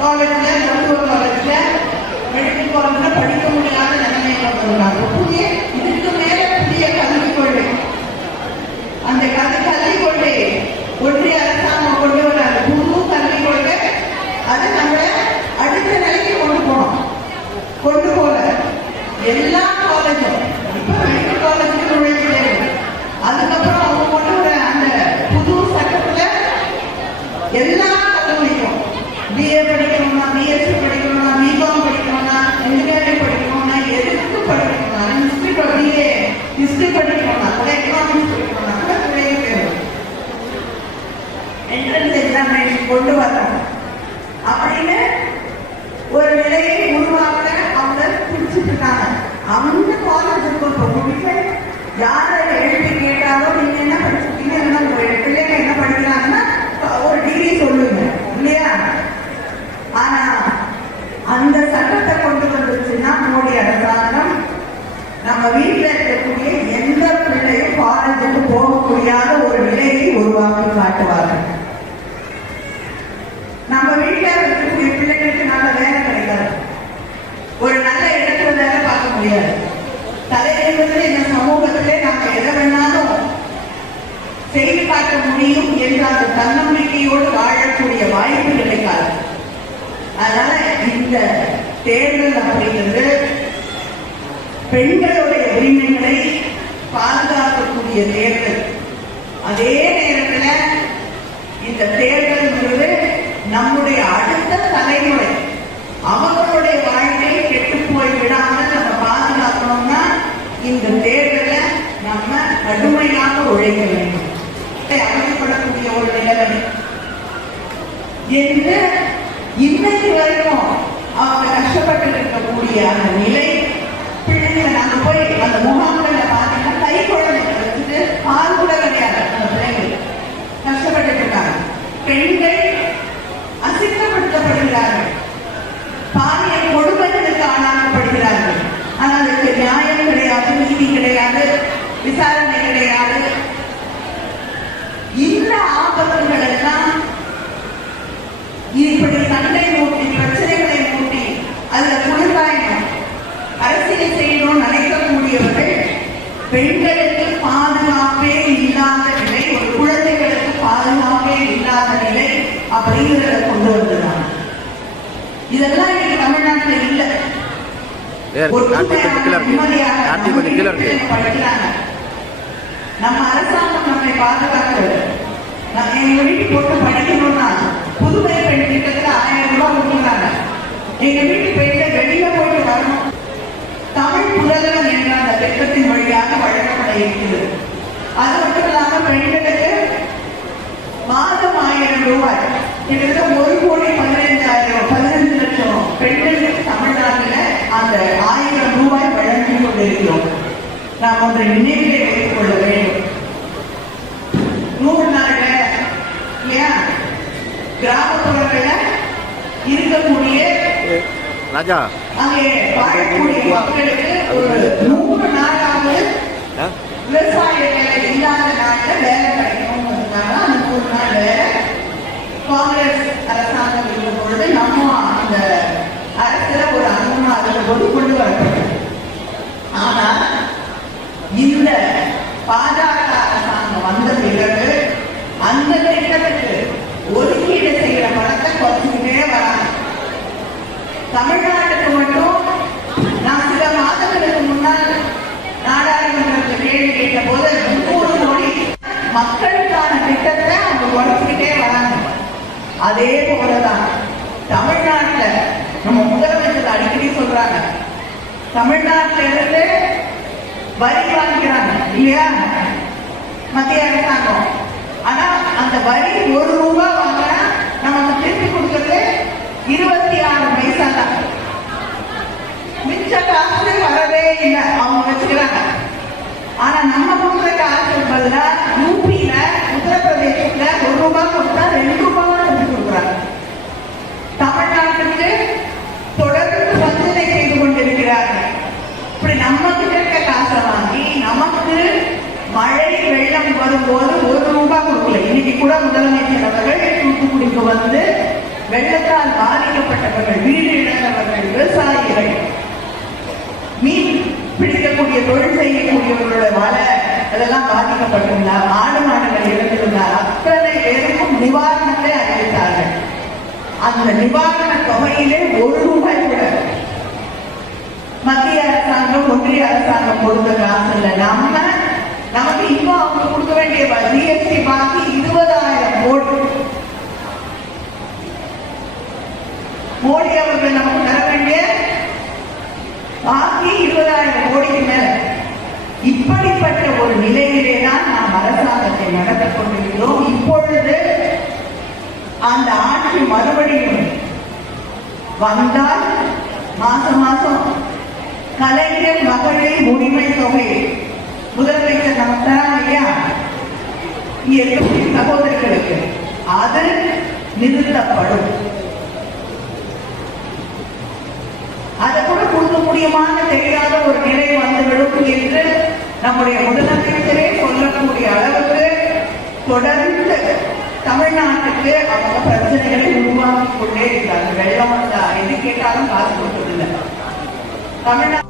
காலேஜ்ல மருத்துவ காலேஜ்ல மெடிக்கல் காலேஜ்ல படிக்க முடியாத நிலைமையை கொண்டிருக்காங்க. புதிய இதுக்கு மேல புதிய கல்விக் கொள்கை, அந்த கல்விக் கொள்கை ஒன்றிய அரசாங்கம் கொண்டு வராங்க. புது கல்விக் கொள்கை அது நம்மளை அடுத்த நிலைக்கு கொண்டு போல எல்லா காலேஜும் இப்ப மெடிக்கல் காலேஜுக்கு நுழைஞ்சிட்டே. அதுக்கப்புறம் அவங்க கொண்டு வர அந்த புது சட்டத்துல எல்லா கல்லூரிக்கும் பிஏ படிக்கணும்னா, பிஎஸ்சி படிக்கணும்னா, பிகாம் படிக்கணும்னா, இன்ஜினியரிங் படிக்கணும்னா, எதுக்கு படிக்கணும்னா, ஹிஸ்டரி படிக்கணும்னா கூட, எக்கனாமிக்ஸ் படிக்கணும்னா கூட என்ட்ரன்ஸ் எக்ஸாமினேஷன் கொண்டு வர்றாங்க அப்படின்னு ஒரு நிலையை உருவாக்க அவங்க பிடிச்சிட்டு இருக்காங்க. அந்த காலேஜுக்கு யாரை எழுதி கேட்டாலும் நீங்க என்ன படிச்சிருக்கீங்க, பிள்ளைங்க என்ன படிக்கிறாங்கன்னா ஒரு டிகிரி சொல்லுங்க இல்லையா? ஆனா அந்த சட்டத்தை கொண்டு வந்துச்சுன்னா மோடி அரசாங்கம் நம்ம வீட்டில் இருக்கக்கூடிய எந்த பிள்ளையும் காலேஜுக்கு போக முடியாத ஒரு நிலையை உருவாக்கி காட்டுவார்கள். நம்ம வீட்டில் இருக்கக்கூடிய பிள்ளைகளுக்கு நல்ல வேலை கிடைக்காது, ஒரு நல்ல இடத்துல வேலை பார்க்க முடியாது. தலைவர்கள் இந்த சமூகத்திலே நாம எதை வேணாலும் செய்து காட்ட முடியும் என்ற அந்த தன்னம்பிக்கையோடு வாழக்கூடிய வாய்ப்பு கிடைக்காது. அதனால இந்த தேர்தல் அப்படிங்கிறது பெண்களுடைய உரிமைகளை பாதுகாக்கக்கூடிய தேர்தல். அதே நேரத்தில் இந்த தேர்தல் நம்முடைய அடுத்த தலைமுறை அவங்களுடைய வாழ்க்கை கெட்டு போய் விடாமல் நம்ம பாதுகாக்கணும்னா இந்த தேர்தலை நம்ம கடுமையாக உழைக்க வேண்டும். அமைக்கப்படக்கூடிய ஒரு நிலைமை என்று இன்னைக்கு வரைக்கும் அவங்க கஷ்டப்பட்டு இருக்கக்கூடிய அந்த நிலை பிள்ளைங்களை நாங்கள் போய் அந்த முகாம்களை பார்த்தீங்கன்னா கை குழந்தைகளை வச்சுட்டு பால் கூட கிடையாது. அந்த பிள்ளைகள் கஷ்டப்பட்டு இருக்காங்க. பெண்கள் அசிங்கப்படுத்தப்படுகிறார்கள், பாலிய கொடுமைகளுக்கு ஆளாக்கப்படுகிறார்கள். ஆனால் அதுக்கு நியாயம் கிடையாது, நீதி கிடையாது, விசாரணை கிடையாது. இந்த ஆபத்துகள் எல்லாம் இப்படி சண்டை மூட்டி, பிரச்சனைகளை மூட்டி, அதுல குளிர்காயம் அரசியல் செய்யணும்னு நினைக்கக்கூடியவர்கள் பெண்களுக்கு பாதுகாப்பே இல்லாத நிலை, ஒரு குழந்தைகளுக்கு பாதுகாப்பே இல்லாத நிலை அப்படிங்கிறத கொண்டு வந்துடுறாங்க. இதெல்லாம் இன்னைக்கு தமிழ்நாட்டில் இல்லை. படிக்கிறாங்க. நம்ம அரசாங்கம் நம்மை பாதுகாக்கிறது. எங்க வீட்டுக்கு போட்டு படிக்கணும்னா புதுமை பெண் திட்டத்துல 1000 ரூபாய் கொடுக்குறாங்க. எங்க வீட்டு பெண்கள் வெளியில போயிட்டு வரணும். தமிழ் புதல்வன் என்ற அந்த திட்டத்தின் வழியாக வழங்கப்பட இருக்கிறது. அது மட்டும் இல்லாம பெண்களுக்கு மாதம் 1000 ரூபாய், கிட்டத்தட்ட 1,15,00,000 பெண்களுக்கு தமிழ்நாட்டில் அந்த 1000 ரூபாய் வழங்கிக் கொண்டிருக்கிறோம். நாம் ஒன்றை நினைவிலே வைத்துக் கொள்ள வேண்டும். 100 நாள் இல்லையா? கிராமப்புறங்களில் இருக்கக்கூடிய அங்கே வாழக்கூடிய மக்களுக்கு ஒரு 100 நாளாவது விவசாய வேலை இல்லாத நாட்டில் வேலை கிடைக்கணும்ன்றதுனால அந்த 100 நாள் வேலை காங்கிரஸ் அரசாங்கம் இருக்கும் பொழுது நம்ம அந்த அரசுல ஒரு அனுமதி அதன் போது கொண்டு வரப்பட்டது. ஆனால் இந்த பாஜக அரசாங்கம் வந்த பிறகு அந்த திட்டத்துக்கு ஒதுக்கீடு செய்கிற பணத்தை குறைச்சிக்கிட்டே வராங்க. தமிழ்நாட்டுக்கு மட்டும் நான் சில மாதங்களுக்கு முன்னால் நாடாளுமன்றத்தில் கேள்வி கேட்ட போது 300 கோடி மக்களுக்கான திட்டத்தை அவங்க குறைச்சிக்கிட்டே வராங்க. அதே போலதான் தமிழ்நாட்டில் நம்ம முதலமைச்சர் அடிக்கடி சொல்றாங்க, தமிழ்நாட்டில இருந்து வரி வாங்கிக்கிறாங்க இல்லையா மத்திய அரசாங்கம். ஆனா அந்த வரி 1 ரூபாய் வாங்கினா நமக்கு திருப்பி கொடுக்கறது 26 பைசா தான். மிச்ச காசு வரவே இல்லை, அவங்க வச்சுக்கிறாங்க. ஆனா நம்ம கொடுக்குற காசு பதிலா யூபியில, உத்தரப்பிரதேசத்துல 1 ரூபாய் கொடுத்தா 2 ரூபாய் திருப்பி கொடுக்குறாங்க. தமிழ்நாட்டுக்கு தொடர்ந்து வஞ்சனை செய்து கொண்டிருக்கிறார்கள். இப்படி நம்ம கிட்ட இருக்க காசை வாங்கி நமக்கு மழை வெள்ளம் வரும்போது 1 ரூபாய் கொடுக்கல. இன்னைக்கு கூட முதலமைச்சர் அவர்கள் தூத்துக்குடிக்கு வந்து வெள்ளத்தால் பாதிக்கப்பட்டவர்கள், வீடு இழந்தவர்கள், விவசாயிகள், மீன் பிடிக்கக்கூடிய தொழில் செய்யக்கூடியவர்களோட அதெல்லாம் பாதிக்கப்பட்டிருந்தார். ஆடு மாடுகள் இழந்திருந்தார். அத்தனை பேருக்கும் நிவாரணத்தை அறிவித்தார்கள். அந்த நிவாரண தொகையிலே ₹1 கூட மத்திய அரசாங்கம், ஒன்றிய அரசாங்கம் கொடுத்த காசு இல்லை. நமக்கு இன்னும் அவங்க கொடுக்க வேண்டிய ஜிஎஸ்டி பாக்கி 20,000 கோடி. மோடி அவர்கள் நமக்கு தர வேண்டிய பாக்கி 20,000 கோடிக்கு மேல. இப்படிப்பட்ட ஒரு நிலையிலே தான் நாம் அரசாங்கத்தை நடத்திக் கொண்டிருக்கிறோம். இப்பொழுது அந்த ஆட்சி மறுபடியும் வந்தால் மாசம் மாசம் கலைஞர் மகளிர் உரிமை தொகை முதலமைச்சர் நமக்கு தராங்க இல்லையா, சகோதரிகளுக்கு, அது நிறுத்தப்படும். அதை கூட கொடுக்க முடியுமான தெரியாத ஒரு நிலை வந்துவிடும் என்று நம்முடைய முதலமைச்சரே சொல்லக்கூடிய அளவுக்கு தொடர்ந்து தமிழ்நாட்டுக்கு அவங்க பிரச்சனைகளை உருவாக்கிக் கொண்டே இருக்கிறார்கள். வெள்ளம் வந்தா எது கேட்டாலும் காசு கொடுத்ததில்லை. தமிழ்நாடு